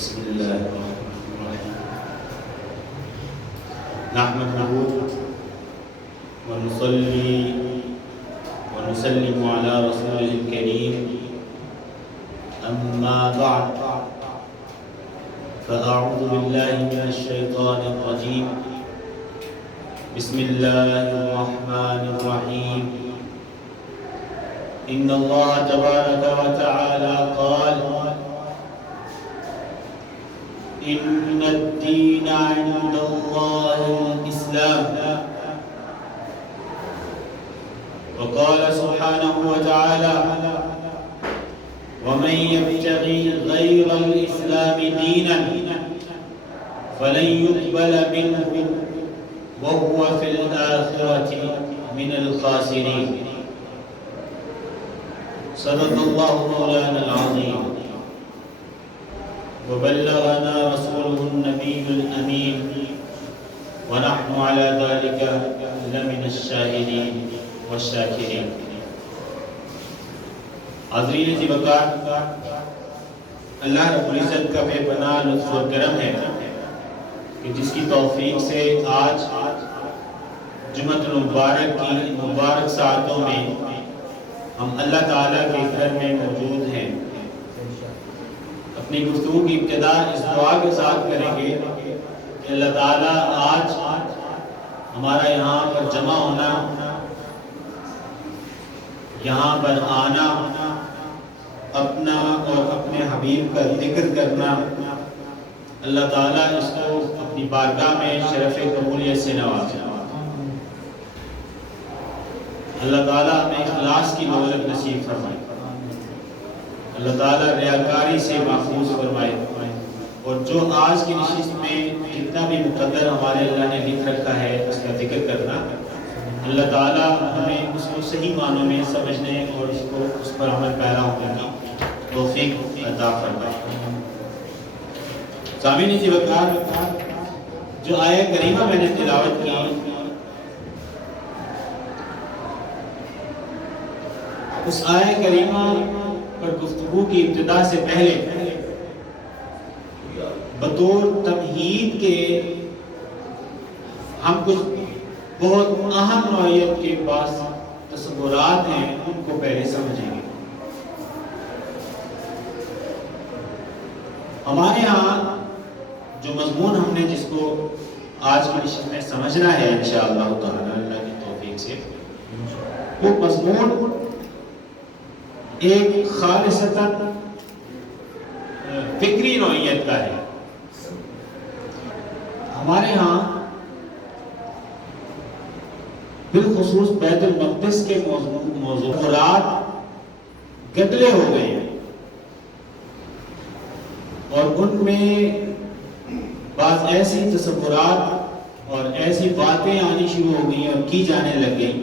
بسم الله الرحمن الرحيم نحمده ونصلي ونسلم على رسوله الكريم أما بعد فأعوذ بالله من الشيطان الرجيم بسم الله الرحمن الرحيم إن الله تبارك وتعالى قال إن الدين عند الله الإسلام وقال سبحانه وتعالى ومن يبتغي غير الإسلام دينا فلن يقبل منه وهو في الآخرة من الخاسرين صدق الله مولانا العظيم وبلغنا رسوله النبي الأمين ونحن على ذلك لمن الشاهدين والشاكرين. حاضرین ذی وقار، اللہ رب العزت کا بے پناہ لطف و کرم ہے کہ جس کی توفیق سے آج جمعۃ المبارک کی مبارک ساعتوں میں ہم اللہ تعالیٰ کے گھر میں موجود ہیں. اپنی گفتگو کی ابتدا اس دعا کے ساتھ کریں گے کہ اللہ تعالیٰ آج ہمارا یہاں پر جمع ہونا، یہاں پر آنا، اپنا اور اپنے حبیب کا ذکر کرنا، اللہ تعالیٰ اس کو اپنی بارگاہ میں شرف قبولیت سے نوازے. اللہ تعالیٰ ہمیں اخلاص کی دولت نصیب فرمائے، اللہ تعالیٰ ریاکاری سے محفوظ فرمائے، اور جو آج کی نشست میں جتنا بھی مقدر ہمارے اللہ نے لکھ رکھا ہے اس کا ذکر کرنا، اللہ تعالیٰ ہمیں اس کو صحیح معنوں میں سمجھنے اور اس پر عمل پیرا ہونے کی توفیق عطا فرمائے. سامعین ذی وقار، جو آیہ کریمہ میں نے تلاوت کی، اس آیہ کریمہ پر گفتگو کی ابتدا سے پہلے بطور تمہید کے ہم کچھ بہت اہم نوعیت کے پاس تصورات ہیں، ان کو پہلے سمجھیں گے. ہمارے ہاں جو مضمون ہم نے جس کو آج کی نشست میں سمجھنا ہے انشاءاللہ تعالی اللہ کی توفیق سے، وہ مضمون ایک خالصتاً فکری نوعیت کا ہے. ہمارے ہاں بالخصوص بیت المقدس کے موضوعات گدلے ہو گئے ہیں، اور ان میں بعض ایسی تصورات اور ایسی باتیں آنی شروع ہو گئی اور کی جانے لگ گئی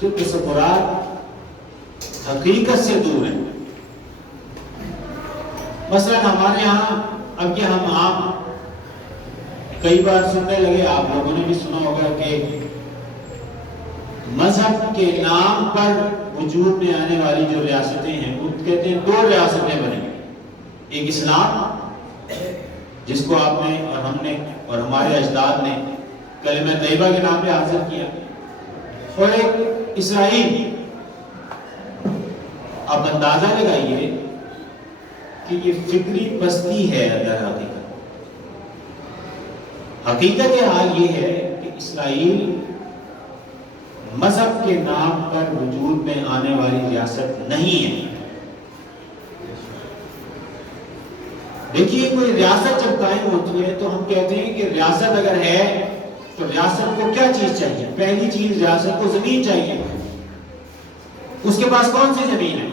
جو تصورات حقیقت سے دور ہیں. مثلا ہمارے ہاں اب یہ ہم عام کئی بار سننے لگے، آپ لوگوں نے بھی سنا ہوگا کہ مذہب کے نام پر وجود میں آنے والی جو ریاستیں ہیں وہ کہتے ہیں دو ریاستیں بنیں، ایک اسلام جس کو آپ نے اور ہم نے اور ہمارے اجداد نے کلمہ طیبہ کے نام پہ حاصل کیا، اور ایک اسرائیل. آپ اندازہ لگائیے کہ یہ فکری پستی ہے. در حقیقت حال یہ ہے کہ اسرائیل مذہب کے نام پر وجود میں آنے والی ریاست نہیں ہے. دیکھیے، کوئی ریاست جب قائم ہوتی ہے تو ہم کہتے ہیں کہ ریاست اگر ہے تو ریاست کو کیا چیز چاہیے؟ پہلی چیز ریاست کو زمین چاہیے. اس کے پاس کون سی زمین ہے؟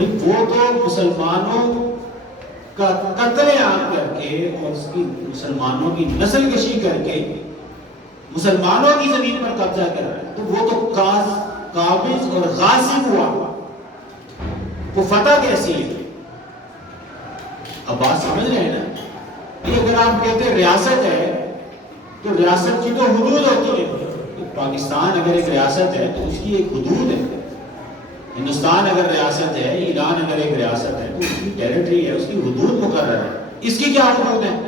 وہ تو مسلمانوں کا قتل عام کر کے اور اس کی مسلمانوں کی نسل کشی کر کے مسلمانوں کی زمین پر قبضہ کر رہا ہے، تو وہ تو قابض اور غاصب ہوا، وہ فتح کیسی ہے؟ اب بات سمجھ رہے ہیں نا؟ یہ اگر آپ کہتے ہیں ریاست ہے تو ریاست کی تو حدود ہوتی ہے. پاکستان اگر ایک ریاست ہے تو اس کی ایک حدود ہے. بلوچستان اگر ریاست ہے، ایران اگر ایک ریاست ہے، تو اس کی ٹیریٹری ہے، اس کی حدود مقرر ہے. اس کی کیا حدود ہے؟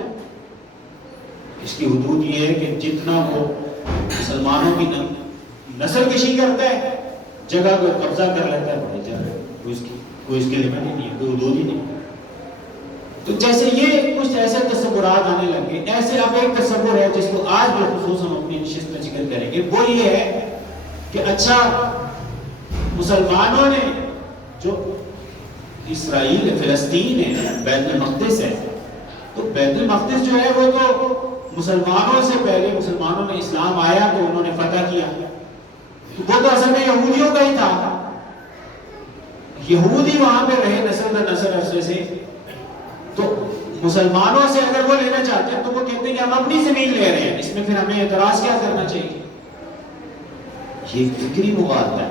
اس کی حدود یہ ہے کہ جتنا وہ مسلمانوں کی نسل کشی کرتا ہے، جگہ کو قبضہ کر لیتا ہے، بڑی جگہ کوئی اس کی لمٹ ہی نہیں ہے، کوئی حدود ہی نہیں. تو جیسے یہ کچھ ایسے تصورات آنے لگے. ایسے اب ایک تصور ہے جس کو آج بالخصوص ہم اپنی نشست میں ذکر کریں گے، وہ یہ ہے کہ اچھا مسلمانوں نے جو اسرائیل فلسطین ہے، بیت المقدس ہے، تو بیت المقدس جو ہے وہ تو مسلمانوں سے پہلے مسلمانوں میں اسلام آیا تو انہوں نے فتح کیا، تو وہ تو اصل میں یہودیوں کا ہی تھا. یہودی وہاں پہ رہے نسل در نسل عرصے سے. تو مسلمانوں سے اگر وہ لینا چاہتے ہیں تو وہ کہتے ہیں کہ ہم اپنی زمین لے رہے ہیں، اس میں پھر ہمیں اعتراض کیا کرنا چاہیے؟ یہ فکری مغالطہ ہے.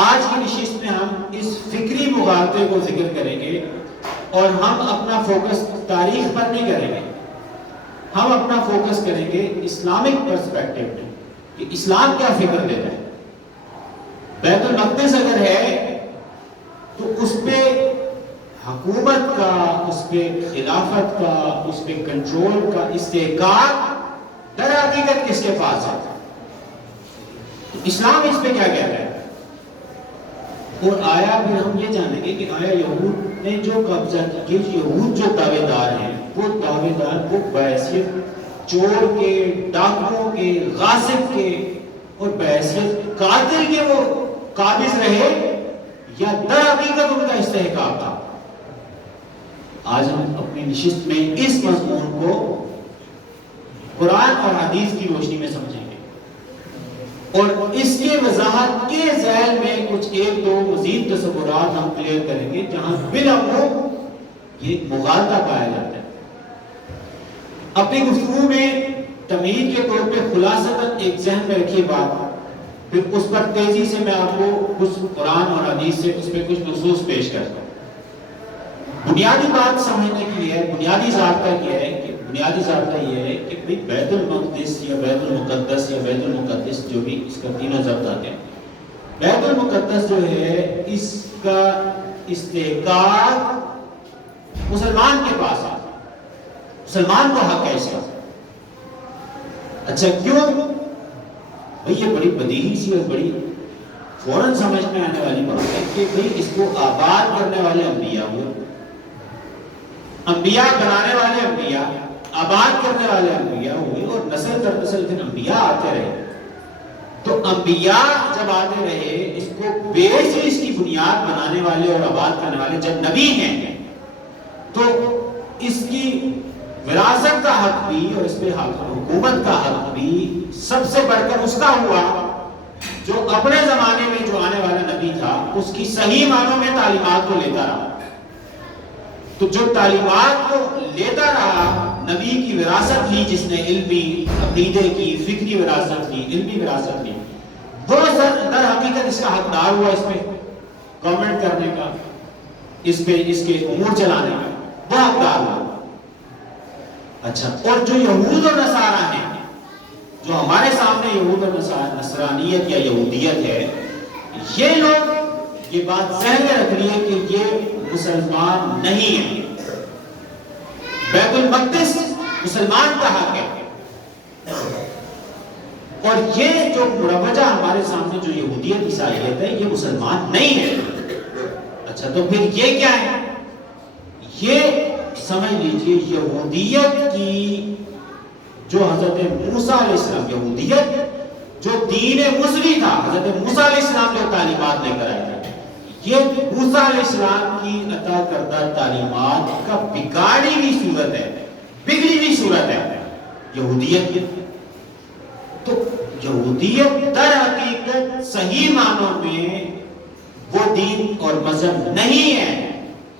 آج کی نشست میں ہم اس فکری مغالطے کو ذکر کریں گے اور ہم اپنا فوکس تاریخ پر نہیں کریں گے، ہم اپنا فوکس کریں گے اسلامک پرسپیکٹیو میں کہ اسلام کیا فکر دیتا ہے. بیت المقدس اگر ہے تو اس پہ حکومت کا، اس پہ خلافت کا، اس پہ کنٹرول کا استحقاق در حقیقت کس کے پاس ہے؟ تو اسلام اس پہ کیا کہتا ہے؟ اور آیا پھر ہم یہ جانیں گے کہ آیا یہود نے جو قبضہ کیا، یہود جو دعوے دار ہیں، وہ دعوے دار وہ بحیثیت چور کے، ڈاکوؤں کے، غاصب کے اور بحیثیت قاتل کے وہ قابض رہے یا در حقیقت ان کا استحقاق تھا؟ آج ہم اپنی نشست میں اس مضمون کو قرآن اور حدیث کی روشنی میں سمجھیں گے اور اس کے وضاحت کے ذیل میں کچھ ایک دو مزید تصورات ہم کلیئر کریں گے جہاں بالعموم یہ مغالطہ پایا جاتا ہے. اپنی گفتگو میں تمہید کے طور پہ خلاصتاً ایک ذہن میں رکھیے بات، پھر اس پر تیزی سے میں آپ کو کچھ قرآن اور حدیث سے اس پہ کچھ نصوص پیش کرتا ہوں. بنیادی بات سمجھنے کے لیے بنیادی ضابطہ یہ ہے کہ بیت المقدس یا بیت المقدس یا بیت المقدس جو بھی اس کا تینوں ضبط آتے ہیں، بیت المقدس جو ہے اس کا استحقاق مسلمان کے پاس ہے، مسلمان کو حق ہے اس کا. اچھا کیوں؟ بھئی یہ بڑی بدیہی سی اور بڑی فوراً سمجھ میں آنے والی بات ہے کہ بھئی اس کو آباد کرنے والے انبیاء ہوئے، انبیاء بنانے والے انبیاء، آباد کرنے والے انبیاء ہوئے اور نسل در نسل پھر انبیاء آتے رہے. تو انبیاء جب آتے رہے، اس کو بیس اس کی بنیاد بنانے والے اور آباد کرنے والے جب نبی ہیں، تو اس کی وراثت کا حق بھی اور اس پہ حکومت کا حق بھی سب سے بڑھ کر اس کا ہوا جو اپنے زمانے میں جو آنے والا نبی تھا اس کی صحیح معنوں میں تعلیمات کو لیتا رہا. تو جو تعلیمات کو لیتا رہا، نبی کی وراثت لی جس نے، علمی عقیدے کی، فکری وراثت لی، علمی وراثت لی، وہ در حقیقت اس کا حقدار ہوا، اس پہ گورنمنٹ کرنے کا، اس پہ اس کے امور چلانے کا وہ حقدار ہوا. اچھا، اور جو یہود اور نصارہ ہیں، جو ہمارے سامنے یہود اور نصرانیت یا یہودیت ہے، یہ لوگ یہ بات ذہن میں رکھ لیے کہ یہ مسلمان نہیں ہے. بیت المقدس مسلمان کا حق ہے اور یہ جو مروجہ ہمارے سامنے جو یہودیت عیسائیت ہے، یہ مسلمان نہیں ہے. اچھا تو پھر یہ کیا ہے؟ یہ سمجھ لیجئے یہودیت کی جو حضرت موسیٰ علیہ السلام، یہودیت جو دین موسوی تھا، حضرت موسیٰ علیہ السلام جو تعلیمات لے کر آئے تھے، یہ موسیٰ علیہ السلام کی عطا کردہ تعلیمات کا بگاڑی ہوئی صورت ہے، بگڑی ہوئی صورت ہے یہودیت کی. تو یہودیت در حقیقت صحیح معنوں میں وہ دین اور مذہب نہیں ہے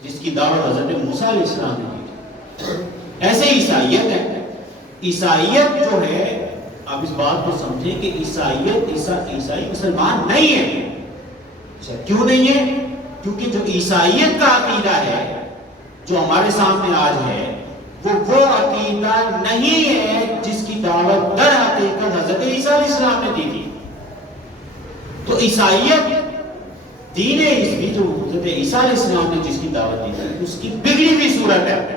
جس کی دعوت حضرت موسیٰ علیہ السلام نے کی. ایسے عیسائیت ہے. عیسائیت جو ہے، آپ اس بات کو سمجھیں کہ عیسائی مسلمان نہیں ہے. کیوں نہیں ہے؟ کیونکہ جو عیسائیت کا عقیدہ ہے جو ہمارے سامنے آج ہے، وہ عقیدہ نہیں ہے جس کی دعوت در حقیقت حضرت عیسیٰ علیہ السلام نے دی تھی. تو عیسائیت دین عیسوی جو حضرت عیسیٰ علیہ السلام نے جس کی دعوت دی تھی اس کی بگڑی ہوئی صورت ہے.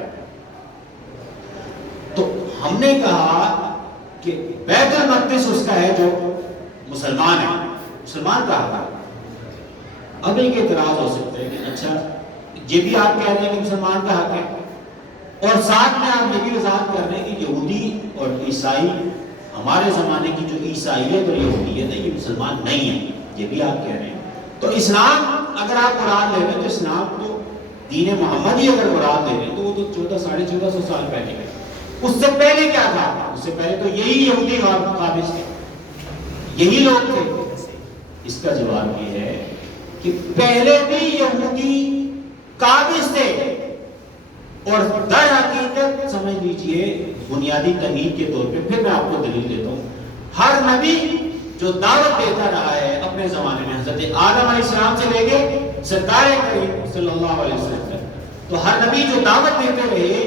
تو ہم نے کہا کہ بیت المقدس اس کا ہے جو مسلمان ہے. مسلمان کا حق ہے. اب ایک اعتراض ہو سکتا ہے کہ اچھا یہ بھی آپ کہہ رہے ہیں کہ مسلمان کا حق ہے اور ساتھ میں آپ یہ بھی وضاحت کر رہے ہیں کہ یہودی اور عیسائی ہمارے زمانے کی جو عیسائیت اور یہودیت ہے یہ مسلمان نہیں ہے. یہ بھی آپ کہہ رہے ہیں. تو اسلام اگر آپ مراد لے رہے ہیں تو اسلام تو دین محمد ہی اگر مراد لے رہے ہیں تو وہ تو 1400-1450 سال پہلے ہے. اس سے پہلے کیا تھا؟ اس سے پہلے تو یہی یہودی قابض تھے, یہی لوگ تھے. اس کا جواب یہ ہے کہ پہلے بھی یہودی قابض تھے اور در حقیقت سمجھ لیجئے بنیادی تمہید کے طور پہ پھر میں آپ کو دلیل دیتا ہوں. ہر نبی جو دعوت دیتا رہا ہے اپنے زمانے میں حضرت آدم علیہ السلام سے لے کے سرکار کریم صلی اللہ علیہ وسلم تک, تو ہر نبی جو دعوت دیتے رہے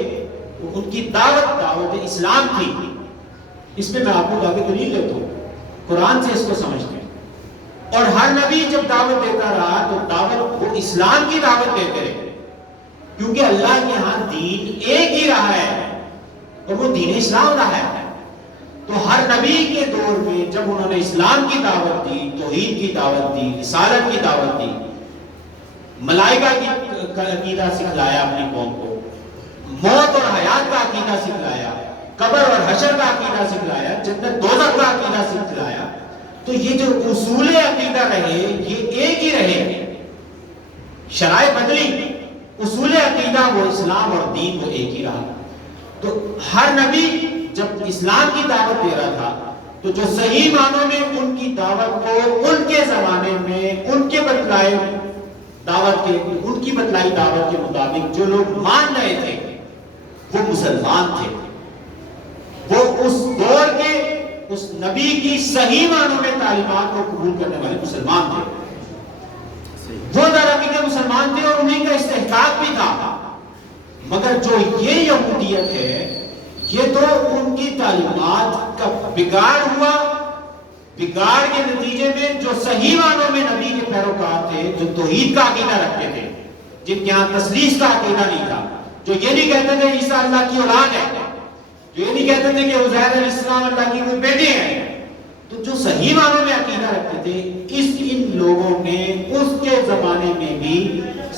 ان کی دعوت اسلام تھی. اس میں آپ کو کافی دلیل دیتا ہوں, قرآن سے اس کو سمجھتے ہیں. اور ہر نبی جب دعوت دیتا رہا تو دعوت وہ اسلام کی دعوت دیتے رہے, کیونکہ اللہ کے ہاں دین ایک ہی رہا ہے اور وہ دین اسلام رہا ہے. تو ہر نبی کے دور میں جب انہوں نے اسلام کی دعوت دی, توحید کی دعوت دی, رسالت کی دعوت دی, ملائکہ کی عقیدہ سکھلایا اپنی قوم کو, موت اور حیات کا عقیدہ سکھلایا, قبر اور حشر کا عقیدہ سکھلایا, جنت دوزخ کا عقیدہ سکھلایا, تو یہ جو اصول عقیدہ رہے یہ ایک ہی رہے. شرائع بدلی, اصول عقیدہ وہ اسلام اور دین وہ ایک ہی رہا. تو ہر نبی جب اسلام کی دعوت دے رہا تھا تو جو صحیح معنوں میں ان کی دعوت کو ان کے زمانے میں ان کے بتلائے ان کی بتلائی دعوت کے مطابق جو لوگ مان رہے تھے وہ مسلمان تھے. وہ اس دور کے اس نبی کی صحیح معنوں میں تعلیمات کو قبول کرنے والے مسلمان تھے. وہ در حقیقت مسلمان تھے اور انہیں کا استحقاق بھی تھا. مگر جو یہ یہودیت ہے یہ تو ان کی تعلیمات کا بگاڑ ہوا. بگاڑ کے نتیجے میں جو صحیح معنوں میں نبی کے پیروکار تھے, جو توحید کا عقیدہ رکھتے تھے, جن کے یہاں تثلیث کا عقیدہ نہیں تھا, جو یہ نہیں کہتے تھے عیسیٰ اللہ کی اولاد ہے, جو یہ نہیں کہتے تھے کہ عزیر علیہ السلام اللہ کی کوئی بیٹے ہیں, تو جو صحیح معنوں میں عقیدہ رکھتے تھے ان لوگوں نے اس کے زمانے میں بھی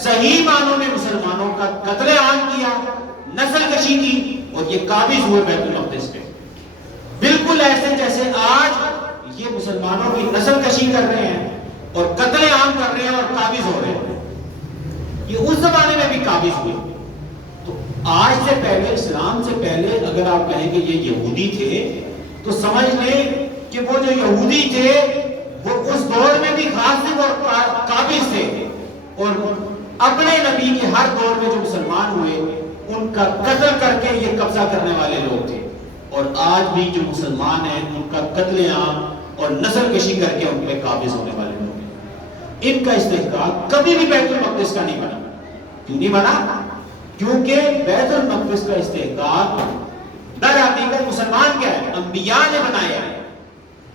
صحیح معنوں میں مسلمانوں کا قتل عام کیا, نسل کشی کی اور یہ قابض ہوئے بیت المقدس پہ. بالکل ایسے جیسے آج یہ مسلمانوں کی نسل کشی کر رہے ہیں اور قتل عام کر رہے ہیں اور قابض ہو رہے ہیں, یہ اس زمانے میں بھی قابض ہوئے. تو آج سے پہلے, اسلام سے پہلے اگر آپ کہیں کہ یہ یہودی تھے تو سمجھ لیں کہ وہ جو یہودی تھے وہ اس دور میں بھی غاصب اور قابض تھے اور اپنے نبی کے ہر دور میں جو مسلمان ہوئے ان کا قتل کر کے یہ قبضہ کرنے والے لوگ تھے. اور آج بھی جو مسلمان ہیں ان کا قتل عام اور نسل کشی کر کے ان پہ قابض ہونے والے لوگ ہیں. ان کا استحقاق کبھی بھی بیت المقدس کا نہیں بنا. کیوں نہیں بنا؟ کیونکہ بیت المقدس کا استحقاق در حقیقت مسلمان کیا ہے؟ انبیاء نے بنایا ہے,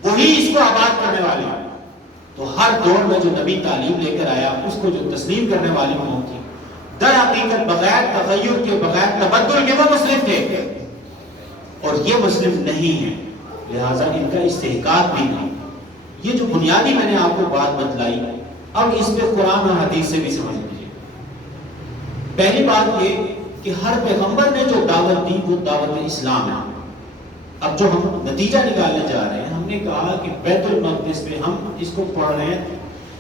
وہی اس کو آباد کرنے والے ہیں. تو ہر دور میں جو نبی تعلیم لے کر آیا اس کو جو تسلیم کرنے والی قوم تھی, در حقیقت بغیر تغیر کے, بغیر تبدل کے وہ مسلم تھے اور یہ مسلم نہیں ہیں, لہٰذا ان کا استحقاق بھی نہیں. یہ جو بنیادی میں نے آپ کو بات بتلائی, اب اس پہ قرآن اور حدیث سے بھی سمجھ لیجیے. پہلی بات یہ کہ ہر پیغمبر نے جو دعوت دی وہ دعوت اسلام ہے. اب جو ہم نتیجہ نکالنے جا رہے ہیں, ہم نے کہا کہ بیت المقدس پہ ہم اس کو پڑھ رہے ہیں,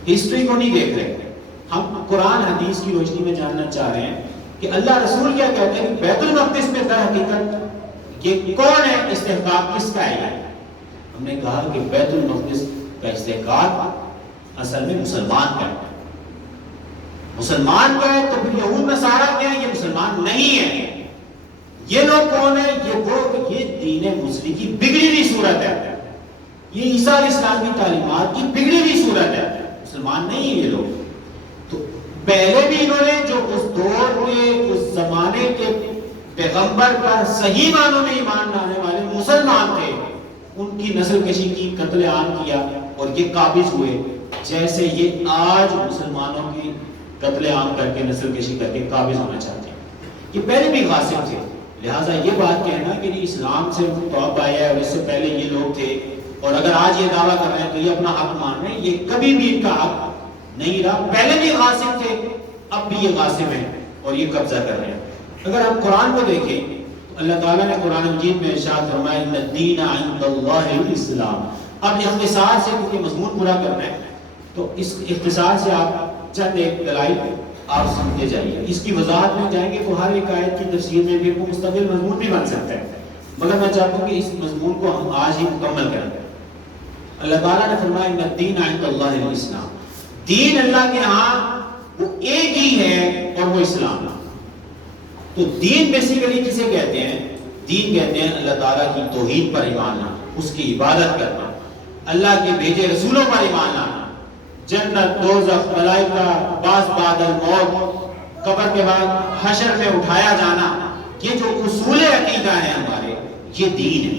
ہسٹری کو نہیں دیکھ رہے, ہم قرآن حدیث کی روشنی میں جاننا چاہ رہے ہیں کہ اللہ رسول کیا کہتے ہیں کہ بیت المقدس میں در حقیقت یہ کون ہے, استحقاق کس کا ہے. ہم نے کہا کہ بیت المقدس کا استحقاق اصل میں مسلمان کا ہے. مسلمان کا ہے تو پھر یہود نصارہ کیا ہے؟ یہ مسلمان نہیں ہے. یہ لوگ کون ہیں؟ یہ دین مسلم کی بگڑی ہوئی صورت ہے. یہ عیسیٰ علیہ السلام کی تعلیمات کی بگڑی ہوئی صورت ہے, مسلمان نہیں ہیں یہ لوگ. تو پہلے بھی انہوں نے جو اس دور کے اس زمانے کے پیغمبر پر صحیح معنوں میں ایمان لانے والے مسلمان تھے, ان کی نسل کشی کی, قتل عام کیا اور یہ قابض ہوئے. جیسے یہ آج مسلمانوں کی قتل عام کر کے نسل کشی کر کے قابض ہونا چاہتے ہیں. یہ پہلے بھی غاصب تھے، لہٰذا یہ بات کہنا کہ اسلام سے توبہ آیا ہے اور اس سے پہلے یہ لوگ تھے اور اگر آج یہ دعویٰ کر رہے ہیں تو یہ اپنا حق مان رہے ہیں، یہ کبھی بھی ان کا حق نہیں رہا. پہلے بھی غاصب تھے، اب بھی یہ غاصب ہیں اور یہ قبضہ کر رہے ہیں. اگر ہم قرآن کو دیکھیں تو اللہ تعالیٰ نے قرآن مجید میں ارشاد فرمایا ان الدین عند اللہ الاسلام. اب اختصار سے کیونکہ مضمون پورا کرنا ہے تو اس اختصار سے آپ چند ایک دلائل آپ سمجھے جائیے. اس کی وضاحت میں جائیں گے تو ہر ایک آیت کی تفسیر میں بھی وہ مستقل مضمون بھی بن سکتا ہے، مگر میں چاہتا ہوں کہ اس مضمون کو ہم آج ہی مکمل کریں. اللہ تعالیٰ نے فرمایا ان الدین عند اللہ الاسلام. دین اللہ کے ہاں وہ ایک ہی ہے اور وہ اسلام. تو دین بیسیکلی کسے کہتے ہیں؟ دین کہتے ہیں اللہ تعالیٰ کی توحید پر ایمان لانا، اس کی عبادت کرنا، اللہ کے بھیجے رسولوں پر ایمان لانا، جنت، دوزخ، ملائکہ، بعث بعد الموت، قبر کے بعد حشر میں اٹھایا جانا، یہ جو اصول عقیدہ ہیں ہمارے، یہ دین ہے.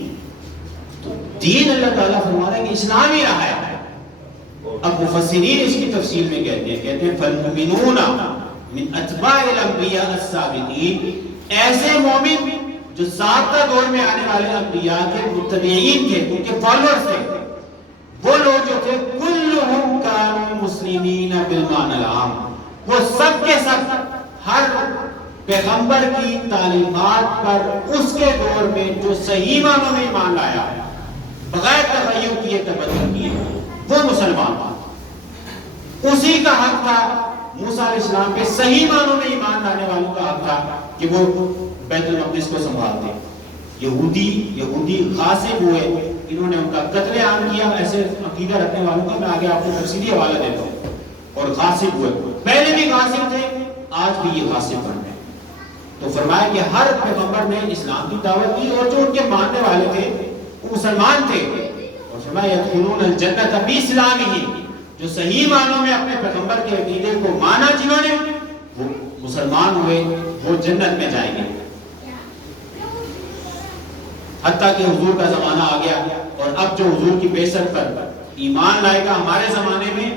تو دین اللہ تعالیٰ فرما رہا ہے کہ اسلام ہی رہا ہے. اب مفسرین اس کی تفسیر میں کہتے ہیں فالمؤمنون من اتباع الانبیاء السابقین، ایسے مومن جو سابقہ دور میں آنے والے انبیاء کے متبعین تھے، ان کے فالوورز تھے، وہ لوگ جو تھے کلہم کانوا مسلمین بالمعنی العام، وہ سب کے سب ہر پیغمبر کی تعلیمات پر اس کے دور میں جو صحیح معنوں میں ایمان لایا بغیر تغیر کیے تبدل کیے وہ مسلمان تھا. اسی کا حق تھا موسیٰ علیہ السلام کے صحیح معنوں میں ایمان لانے والوں کا حق تھا کہ وہ بیت المقدس کو سنبھالتے. یہودی غاصب ہوئے، انہوں نے ان کا قتل عام کیا. ایسے عقیدہ رکھنے والوں کا میں آگے آپ کو تفصیلی حوالہ دیتا ہوں. اور غاصب ہوئے، پہلے بھی غاصب تھے، آج بھی یہ غاصب بن گئے. تو فرمایا کہ ہر پیغمبر نے اسلام کی دعوت دی اور جو ان کے ماننے والے تھے وہ مسلمان تھے. اور فرمایا یدخلون الجنت باسلامہم، جو صحیح معنوں میں اپنے پیغمبر کے عقیدے کو مانا جنہوں نے وہ مسلمان ہوئے، وہ جنت میں جائیں گے. حتیٰ کہ حضور کا زمانہ آ گیا اور اب جو حضور کی بعثت پر ایمان لائے گا، ہمارے زمانے میں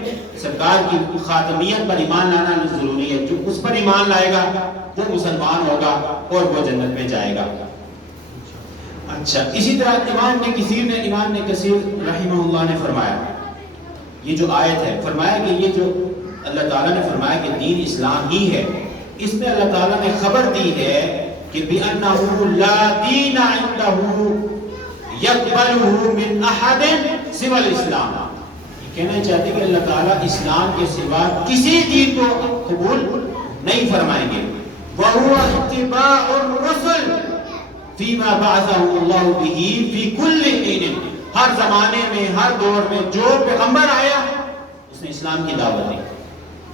سرکار کی خاتمیت پر ایمان لانا ضروری ہے. جو اس پر ایمان لائے گا وہ مسلمان ہوگا اور وہ جنت میں جائے گا. اچھا، اسی طرح امام نے کثیر رحمہ اللہ نے فرمایا، یہ جو آیت ہے، فرمایا کہ یہ جو اللہ تعالیٰ نے فرمایا کہ دین اسلام ہی ہے، اس میں اللہ تعالیٰ نے خبر دی ہے کہ بِأَنَّهُ لَا دِينَ عِنْدَهُ يَقْبَلُهُ مِنْ أَحَدٍ سِوَى الْإِسْلَامِ. یہ کہنا چاہتے کہ اللہ تعالیٰ اسلام کے سوا کسی دین کو قبول نہیں فرمائیں گے. وَهُوَ اتِّبَاعُ الرُّسُلِ فِيمَا بَعَثَهُ اللَّهُ بِهِ فِي كُلِّ حِينٍ. ہر زمانے میں، ہر دور میں جو پیغمبر آیا اس نے اسلام کی دعوت دی،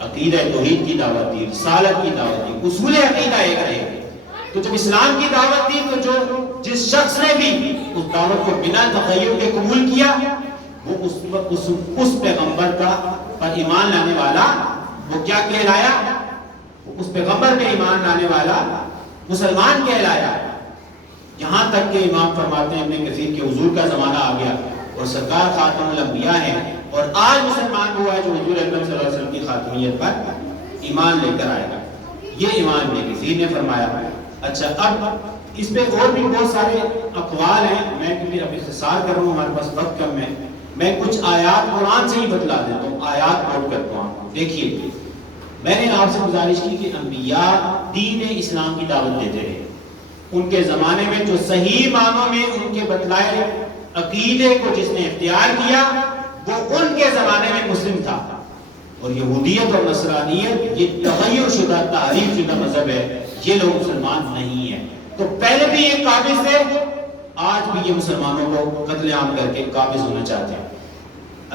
عقیدہ توحید کی دعوت دی، رسالت کی دعوت دی، اصول عقیدہ ایک رہے. تو جب اسلام کی دعوت دی تو جس شخص نے بھی اس دعوت کو بنا تغیر کے قبول کیا وہ اس پیغمبر کا پر ایمان لانے والا وہ کیا کہلایا؟ اس پیغمبر پہ ایمان لانے والا مسلمان کہلایا. یہاں تک کہ امام فرماتے ہیں ابن کثیر کے حضور کا زمانہ آ گیا اور سرکار خاتم الانبیاء ہیں اور آج مسلمان ہوا ہے جو حضور اکرم صلی اللہ علیہ وسلم کی خاتمیت پر ایمان لے کر آئے گا. یہ امام ابن کثیر نے فرمایا. اچھا، اب اس پہ اور بھی بہت سارے اقوال ہیں، میں کیونکہ اب اختصار کر رہا ہوں، ہمارے پاس وقت کم ہے، میں کچھ آیات قرآن سے ہی بتلا دیتا ہوں، آیات نوٹ کرتا ہوں. دیکھیے، میں نے آپ سے گزارش کی کہ انبیاء دین اسلام کی دعوت دیتے رہے. ان کے زمانے میں جو صحیح معنوں میں ان کے بتلائے عقیدے کو جس نے اختیار کیا وہ ان کے زمانے میں مسلم تھا. اور یہودیت اور نصرانیت یہ تغیر شدہ، تحریف شدہ مذہب ہے، یہ لوگ مسلمان نہیں ہیں. تو پہلے بھی یہ قابض تھے، آج بھی یہ مسلمانوں کو قتل عام کر کے قابض ہونا چاہتے ہیں.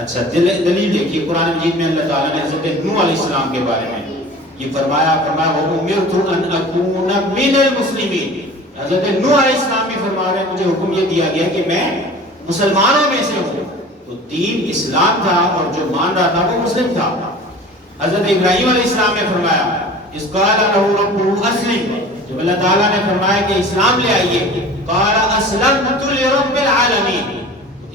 اچھا، دلیل دیکھیے، قرآن مجید میں اللہ تعالیٰ نے حضرت نوح علیہ السلام کے بارے میں یہ فرمایا وَأُمِرْتُ أَنْ أَكُونَ مِنَ الْمُسْلِمِينَ. حضرت نوح علیہ السلام بھی فرما رہے ہیں مجھے حکم یہ دیا گیا کہ میں مسلمانوں میں سے ہوں. تو دین اسلام تھا اور جو مان رہا تھا وہ مسلم تھا. حضرت ابراہیم علیہ السلام نے فرمایا اِذْ قَالَ لَهُ رَبُّهُ أَسْلِمْ. جب اللہ تعالیٰ نے فرمایا کہ اسلام لے آئیے، قَالَ أَسْلَمْتُ لِرَبِّ الْعَالَمِينَ.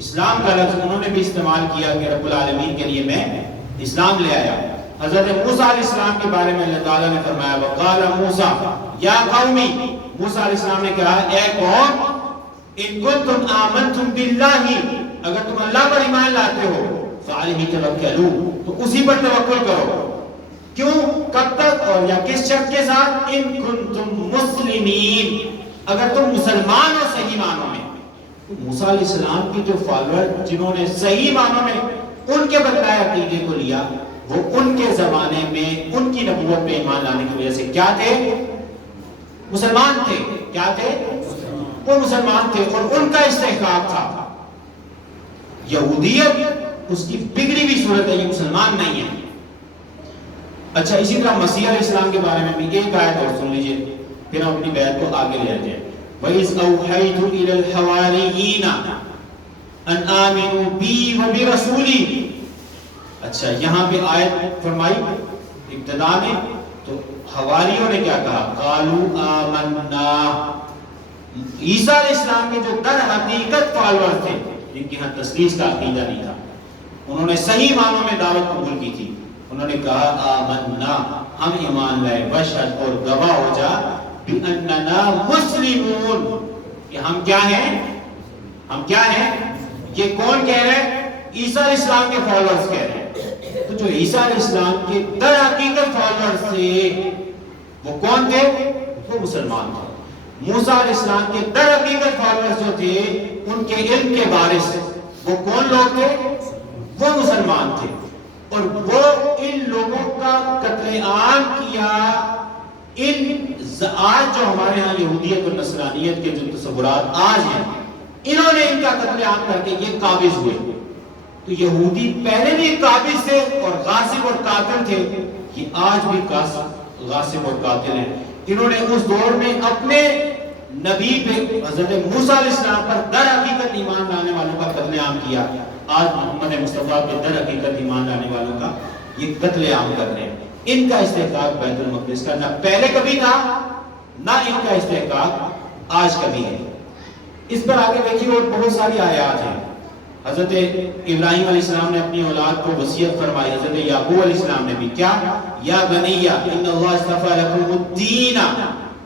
اسلام کا لفظ انہوں نے بھی استعمال کیا کہ رب العالمین کے لیے میں اسلام لے آیا. حضرت موسیٰ علیہ السلام کے بارے میں اللہ تعالیٰ نے فرمایا وقال موسیٰ یا قومی، موسیٰ علیہ السلام نے کہا اے قوم ان کنتم آمنتم باللہ، اگر تم اللہ پر ایمان لاتے ہو فعلیہ توکلوا، تو اسی پر توکل کرو. کیوں؟ کب تک اور یا کس شرط کے ساتھ؟ ان کنتم مسلمین، اگر تم مسلمان ہو صحیح معنوں میں. موسیٰ علیہ السلام کی جو فالوور جنہوں نے صحیح معنوں میں ان کے بتائے عقیدے کو لیا، وہ ان کے زمانے میں ان کی نبوت پہ ایمان لانے کی وجہ سے کیا تھے؟ مسلمان تھے. کیا تھے؟ وہ مسلمان تھے اور ان کا استحقاق تھا. یہودیت اس کی بگڑی ہوئی صورت ہے، یہ مسلمان نہیں ہے. اچھا اسی طرح مسیح علیہ السلام کے بارے میں بھی ایک آیت اور سن لیجئے، پھر ہم اپنی بیعت کو آگے لے جاتے ہیں. وَإِذْ أَوْحَيْتُ إِلَى الْحَوَارِيِّينَ أَنْ آمِنُوا بِي وَبِرَسُولِي. اچھا یہاں پہ آیت فرمائی ابتدا میں، تو حواریوں نے کیا کہا؟ قَالُوا آمَنَّا. عیسیٰ علیہ السلام کے جو در حقیقت فالوور تھے، جن کی ہاں تسلیس کا عقیدہ نہیں تھا، انہوں نے صحیح معنوں میں دعوت قبول کی تھی. انہوں نے کہا آمنا، ہم ایمان لائے، وشہد اور گواہ ہو جا بِأَنَّنَا مُسْلِمُونَ، کہ ہم کیا ہیں؟ ہم کیا ہیں؟ یہ کون کہہ رہے ہیں؟ عیسیٰ علیہ السلام کے فالوورز کہہ رہے ہیں. تو جو عیسیٰ علیہ السلام کے در حقیقت فالوورز تھے وہ کون تھے؟ وہ مسلمان تھے. موسیٰ علیہ السلام کے در حقیقت فالوورز جو تھے ان کے علم کے وارث وہ کون لوگ تھے؟ وہ مسلمان تھے. اور وہ ان لوگوں کا قتل عام کیا. آج جو ہمارے ہاں یہودیت اور نصرانیت کے جو تصورات آج ہیں، انہوں نے ان کا قتل عام کر کے یہ قابض ہوئے. تو یہودی پہلے بھی قابض تھے اور غاصب اور قاتل تھے، یہ آج بھی غاصب اور قاتل ہیں. انہوں نے اس دور میں اپنے نبی پہ حضرت موسیٰ علیہ السلام پر در حقیقت ایمان لانے والوں کا قتل عام کیا. آج محمد مصطفیٰ پہ در حقیقت ایمان لانے والوں کا یہ قتل عام کر رہے ہیں. ان کا استحقاق بیت المقدس کا نہ پہلے کبھی تھا، نہ ان کا استحقاق آج کبھی ہے. اس پر آگے دیکھیے اور بہت ساری آیات ہیں. حضرت ابراہیم علیہ السلام نے اپنی اولاد کو وصیت فرمائی. حضرت یعقوب علیہ السلام نے بھی کیا؟ یا بنی ان اللہ اصطفیٰ لکم الدین،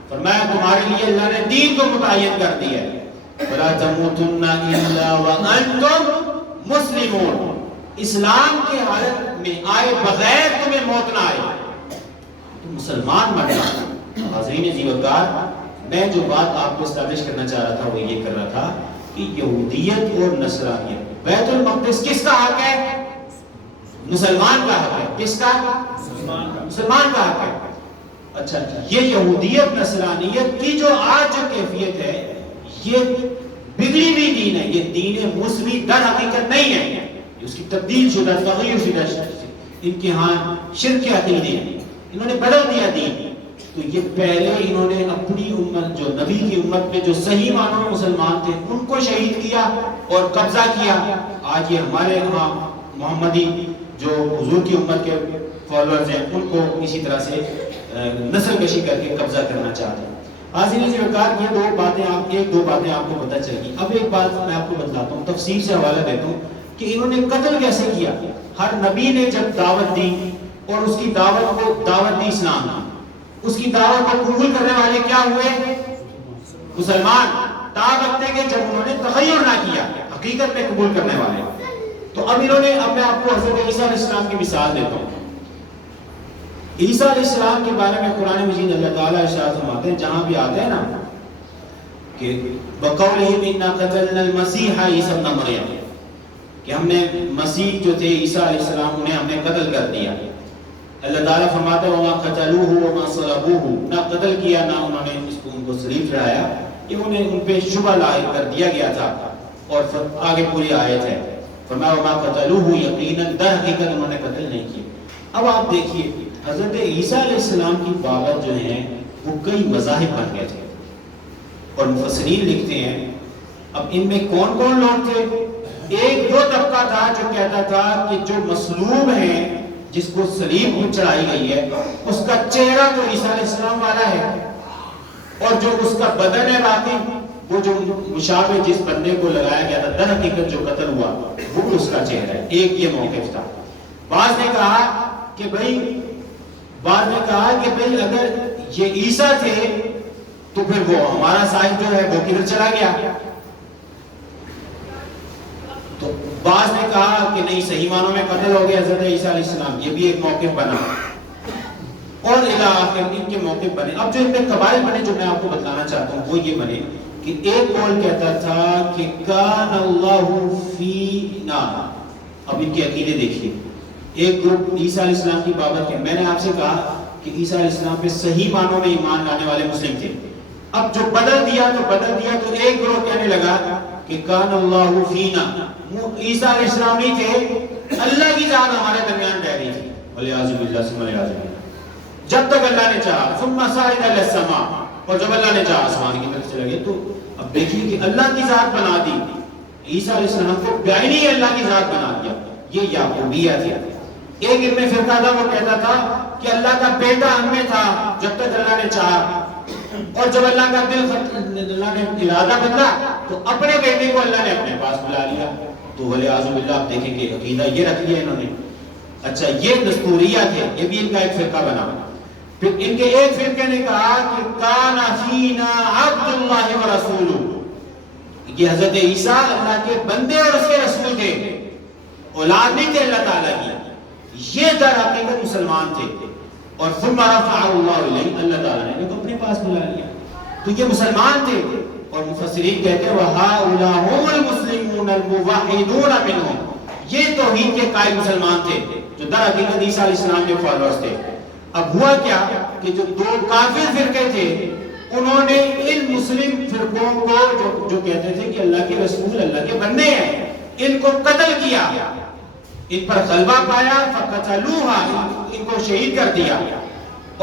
فرمایا تمہارے لیے اللہ نے دین کو متعین کر دیا ہے. وَلَا تَمُوتُنَّ إِلَّا وَأَنْتُمْ مُسْلِمُونَ، اسلام کے حالت میں آئے بغیر تمہیں موت نہ آئے، تم مسلمان بننا. حاضرین عزیز وقار، میں جو بات آپ کو اسٹیبلش کرنا چاہ رہا تھا وہ یہ کر رہا تھا کہ یہودیت اور نصرانیت، بیت المقدس کس کا حق ہے؟ مسلمان کا حق ہے. کس کا؟ مسلمان کا حق ہے. اچھا یہ یہودیت نصرانیت کی جو آج جو کیفیت ہے یہ بگڑی ہوئی دین ہے. یہ دین موسوی در حقیقت نہیں ہے، اس کی تبدیل شدہ تغیر شدہ ان کے ہاں شرک کے عقیدے ہیں، انہوں نے بدل دیا دین. تو یہ پہلے انہوں نے اپنی امت، جو نبی کی امت میں جو صحیح معنوں میں مسلمان تھے ان کو شہید کیا اور قبضہ کیا. آج یہ ہمارے ہاں محمدی جو حضور کی امت کے فالوورز ہیں ان کو اسی طرح سے نسل کشی کر کے قبضہ کرنا چاہتے ہیں. حاضرین وقار، یہ ایک دو باتیں آپ کو پتہ چل گئی. اب ایک بات میں آپ کو بتلاتا ہوں، تفسیر سے حوالہ دیتا ہوں کہ انہوں نے قتل کیسے کیا. ہر نبی نے جب دعوت دی اور اس کی دعوت کو دعوت دی اسلام کی، اس کی دعوت کو قبول کرنے والے کیا ہوئے؟ مسلمان. دعوت دے کے جب انہوں نے تخیر نہ کیا، حقیقت میں قبول کرنے والے. تو اب انہوں نے، اب میں آپ کو حضرت عیسیٰ علیہ السلام کی مثال دیتا ہوں. عیسیٰ علیہ السلام کے بارے میں قرآن مجید اللہ تعالیٰ ارشاد فرماتے ہیں، جہاں بھی آتے ہیں نا کہ بقولہم انا قتلنا المسیح عیسی ابن مریم، کہ ہم نے مسیح جو تھے عیسیٰ علیہ السلام انہیں ہم نے قتل کر دیا. اللہ تعالیٰ فرماتا ہے وما قتلوہ وما صلبوہ، نہ قتل کیا نہ انہوں نے ان کو صلیب چڑھایا، یہ انہیں ان پہ شبہ لاحق کر دیا گیا تھا. اور آگے پوری آیت ہے فرمایا وما قتلوہ، یقیناً در حقیقت انہوں نے قتل نہیں کیا. اب آپ دیکھیے حضرت عیسیٰ علیہ السلام کی بابت جو ہیں وہ کئی مذاہب بن گئے تھے اور مفسرین لکھتے ہیں اب ان میں کون کون لوگ تھے. ایک وہ طبقہ تھا جو کہتا تھا کہ جو مصلوب ہیں، جس کو صلیب پر چڑھائی گئی ہے، اس کا چہرہ تو عیسیٰ علیہ السلام والا ہے، اور جو اس کا بدن ہے باقی وہ جو مشابہ جس بندے کو لگایا گیا تھا در حقیقت جو قتل ہوا وہ اس کا چہرہ ہے. ایک یہ موقف تھا. بعض نے کہا کہ بھائی اگر یہ عیسیٰ تھے تو پھر وہ ہمارا صاحب جو ہے وہ کدھر چلا گیا؟ تو بعض نے کہا کہ نہیں، صحیح معنوں میں قتل ہو گیا حضرت عیسیٰ علیہ السلام، یہ بھی ایک موقف بنا، اور الی آخر ان کے موقف بنے۔ اب جو ان میں قبائل بنے جو میں آپ کو بتانا چاہتا ہوں وہ یہ بنے کہ ایک قول کہتا تھا کہ کان اللہ فینا، اب ان کے عقیدے دیکھیے، ایک گروپ عیسیٰ علیہ السلام کی بابت کے، میں نے آپ سے کہا کہ عیسیٰ علیہ السلام پہ صحیح معنوں میں ایمان لانے والے مسلم تھے، اب جو بدل دیا تو ایک گروہ کہنے لگا کہ کان اللہ فینا، عیسیٰ علیہ السلام ہی تھے، اللہ کی ذات ہمارے درمیان ٹھہری تھی، ولیعوذ باللہ ثم ولیعوذ باللہ، جب تک اللہ نے چاہا، ثم صعد الی السماء، اور جب اللہ نے چاہا آسمان کی طرف چلے گئے۔ تو اب دیکھیے کہ اللہ کی ذات بنا دی، عیسیٰ علیہ السلام کو بعینی اللہ کی ذات بنا دیا، یہ یعقوبیہ تھی۔ ایک ان میں فرقہ تھا، وہ کہتا تھا کہ اللہ کا بیٹا ہم میں تھا جب تک اللہ نے چاہا، اور جب اللہ کا اللہ نے ارادہ بدلا تو اپنے بیٹے کو اللہ نے اپنے پاس بلا لیا۔ تو ولیعوذ باللہ آپ دیکھیں گے عقیدہ یہ رکھ لیا انہوں نے۔ اچھا، یہ دستوریہ تھے، یہ بھی ان کا ایک فرقہ بنا۔ پھر ان کے ایک فرقے نے کہا کہ کان فینا عبد اللہ ورسولہ، یہ حضرت عیسیٰ اللہ کے بندے اور اس کے رسول تھے، اولاد نہیں تھے اللہ تعالیٰ کی، یہ در حقیقت مسلمان تھے، اور ثم رفعہ اللہ الیہ، اللہ تعالیٰ نے ان کو اپنے پاس بلا لیا، تو یہ مسلمان تھے۔ اور مفسرین کہتے ہیں وَهَؤُلَاءِ هُمُ الْمُسْلِمُونَ الْمُوَحِّدُونَ مِنْهُمْ، یہ توحید کے قائل مسلمان تھے جو در حقیقت عیسیٰ علیہ السلام کے فالوورز تھے۔ اب ہوا کیا کہ جو دو کافر فرقے تھے انہوں نے ان مسلم فرقوں کو جو کہتے تھے کہ اللہ کے رسول اللہ کے بندے ہیں، ان کو قتل کیا، ان پر غلبہ پایا، فَقَتَلُوهَا، ان کو شہید کر دیا۔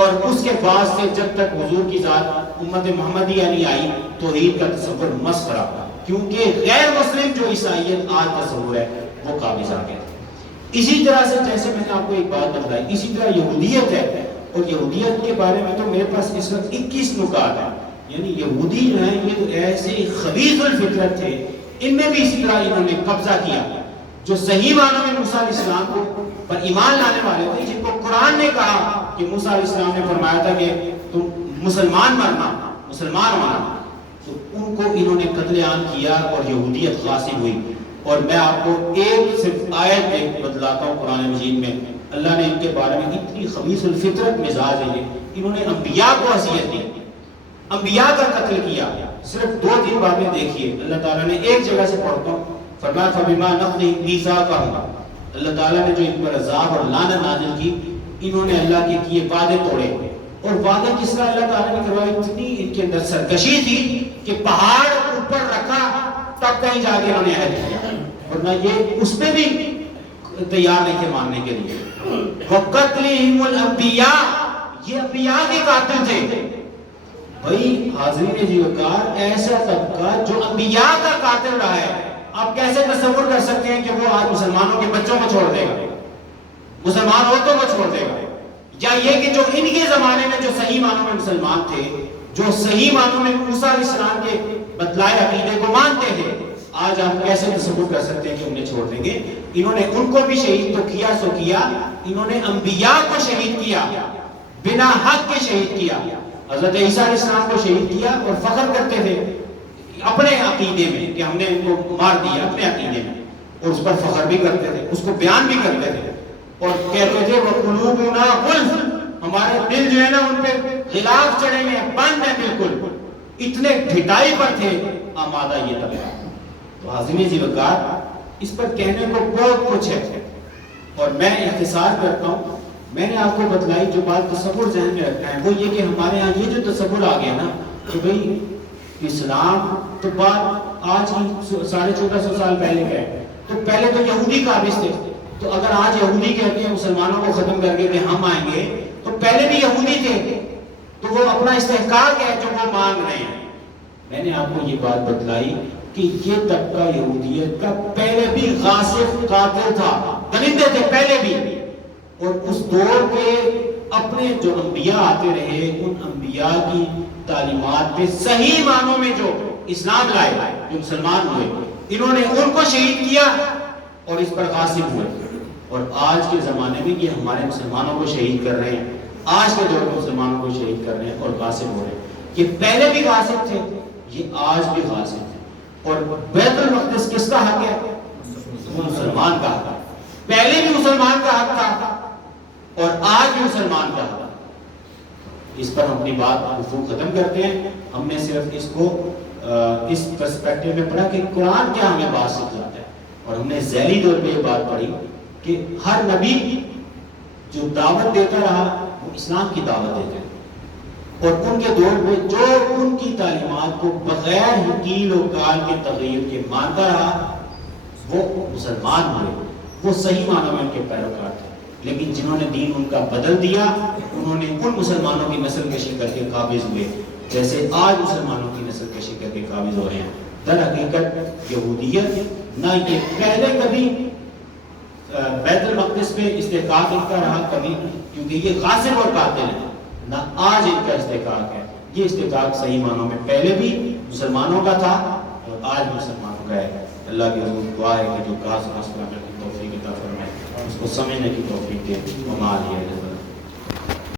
اور اس کے بعد سے جب تک حضور کی ذات امت محمدیہ نہیں آئی، توحید کا تصور مسخرہ، کیونکہ غیر مسلم جو عیسائیت آج تصور ہے وہ قابض آ گیا۔ اسی طرح سے جیسے میں نے آپ کو ایک بات بتلائی، اسی طرح یہودیت ہے، اور یہودیت کے بارے میں تو میرے پاس اس وقت 21 نکات ہیں، یعنی یہودی جو ہیں یہ تو ایسے خبیث الفطرت تھے، ان میں بھی اسی طرح انہوں نے قبضہ کیا۔ جو صحیح معنوں میں موسیٰ علیہ السلام کو پر ایمان لانے والے تھے، جن کو قرآن نے کہا کہ موسیٰ علیہ السلام نے فرمایا تھا کہ تم مسلمان مرنا، مسلمان ہونا، تو ان کو انہوں نے قتل عام کیا اور یہودیت غاصب ہوئی۔ اور میں آپ کو ایک صرف آیت ایک بتلاتا ہوں قرآن مجید میں، اللہ نے ان کے بارے میں اتنی خبیث الفطرت مزاج ہے، انہوں نے انبیاء کو اذیت دی، انبیاء کا قتل کیا۔ صرف 2-3 باتیں دیکھیے، اللہ تعالیٰ نے ایک جگہ سے پڑھتا ہوں، فرمایا فَبِمَا نَقْضِهِمْ مِيثَاقَهُمْ، اللہ تعالیٰ نے جو ان پر عذاب اور لعنت نازل کی، انہوں نے اللہ کے کیے وعدے توڑے، اور وعدہ کس طرح اللہ تعالیٰ نے کروائی، اتنی ان کے اندر سرکشی تھی کہ پہاڑ اوپر رکھا تب کہیں جا کے انہوں نے عہد کیا، ورنہ یہ اس پہ بھی تیار نہیں تھے ماننے کے لیے۔ وَقَتْلِهِمُ الْأَنْبِيَاءَ، یہ انبیاء کے قاتل تھے۔ بھائی حاضرین جی وقار، ایسا طبقہ جو انبیاء کا قاتل رہا ہے، آپ کیسے تصور کر سکتے ہیں کہ وہ آج مسلمانوں کے بچوں کو چھوڑ دے گا، مسلمان عورتوں کو چھوڑ دے گا؟ یا یہ کہ جو ان کے زمانے میں جو صحیح معنوں میں مسلمان تھے، جو صحیح معنوں میں موسیٰ علیہ السلام کے بتلائے عقیدے کو مانتے تھے، آج آپ کیسے تصور کر سکتے ہیں کہ انہیں چھوڑ دیں گے؟ انہوں نے ان کو بھی شہید تو کیا سو کیا، انہوں نے انبیاء کو شہید کیا، بنا حق کے شہید کیا۔ حضرت عیسیٰ علیہ السلام کو شہید کیا اور فخر کرتے تھے اپنے عقیدے میں کہ ہم نے ان کو مار دیا، اپنے عقیدے میں، اور اس پر فخر بھی کرتے تھے، اس کو بیان بھی کرتے تھے، اور کہتے تھے وَقُلُوبُنَا غُلْفٌ، ہمارے دل جو ہے نا ان پہ غلاف چڑھے ہیں، بند ہیں بالکل، اتنے ڈھٹائی پر تھے آمادہ یہ طبقہ۔ تو حاضرین جی وقار، اس پر کہنے کو بہت کچھ ہے، اور میں اختصار کرتا ہوں۔ میں نے آپ کو بتلائی جو بات تصور ذہن میں رکھنا ہے، وہ یہ کہ ہمارے ہاں یہ جو تصور آ گیا نا کہ بھئی اسلام تو بات آج ہی 1450 سال پہلے کا ہے، تو پہلے تو یہودی قابض تھے، تو اگر آج یہودی کہتے ہیں مسلمانوں کو ختم کر کے کہ ہم آئیں گے، تو پہلے بھی یہودی تھے، تو وہ اپنا استحقاق ہے جو وہ مانگ رہے ہیں۔ میں نے آپ کو یہ بات بتلائی کہ یہ طبقہ یہودیت کا پہلے بھی غاصب قاتل تھا، درندے تھے پہلے بھی، اور اس دور کے اپنے جو انبیاء آتے رہے، ان انبیاء کی تعلیمات پہ صحیح معنوں میں جو اسلام لائے، جو مسلمان ہوئے، انہوں نے ان کو شہید کیا اور اس پر غاصب ہوئے۔ اور آج کے زمانے میں یہ ہمارے مسلمانوں کو شہید کر رہے ہیں، آج کے دور میں مسلمانوں کو شہید کر رہے ہیں اور غاصب ہو رہے ہیں۔ یہ پہلے بھی غاصب تھے، یہ آج بھی غاصب ہیں۔ اور بیت المقدس کس کا حق ہے؟ مسلمان کا حق ہے۔ پہلے بھی مسلمان کا حق تھا اور آج بھی مسلمان کا حق ہے۔ اس پر ہم اپنی بات گفتگو ختم کرتے ہیں۔ ہم نے صرف اس کو اس پرسپیکٹو میں پڑھا کہ قرآن کیا ہمیں بات سکھاتا ہے، اور ہم نے ذیلی طور پہ یہ بات پڑھی کہ ہر نبی جو دعوت دیتا رہا وہ اسلام کی دعوت دیتے ہیں، اور ان کے دور میں جو ان کی تعلیمات کو بغیر حقیل و کال کے تغیر کے مانتا رہا وہ مسلمان ہوئے، وہ صحیح معنوں میں ان کے پیروکار تھے۔ لیکن جنہوں نے دین ان کا بدل دیا، انہوں نے ان مسلمانوں کی نسل کشی کر کے قابض ہوئے جیسے آج مسلمانوں کی نسل کشی کر کے قابض ہو رہے ہیں۔ در حقیقت یہودیت نہ یہ پہلے کبھی بیت المقدس پہ استحقاق ان کا رہا کبھی، کیونکہ یہ غاصب اور قاتل ہیں، نہ آج ان کا استحقاق ہے۔ یہ استحقاق صحیح معنوں میں پہلے بھی مسلمانوں کا تھا اور آج مسلمانوں کا ہے۔ اللہ کی حضور دعا ہے کہ جو کاس کی توفیق عطا فرمائے، اس کو سمجھنے کی توفیق دے۔ وما علیہ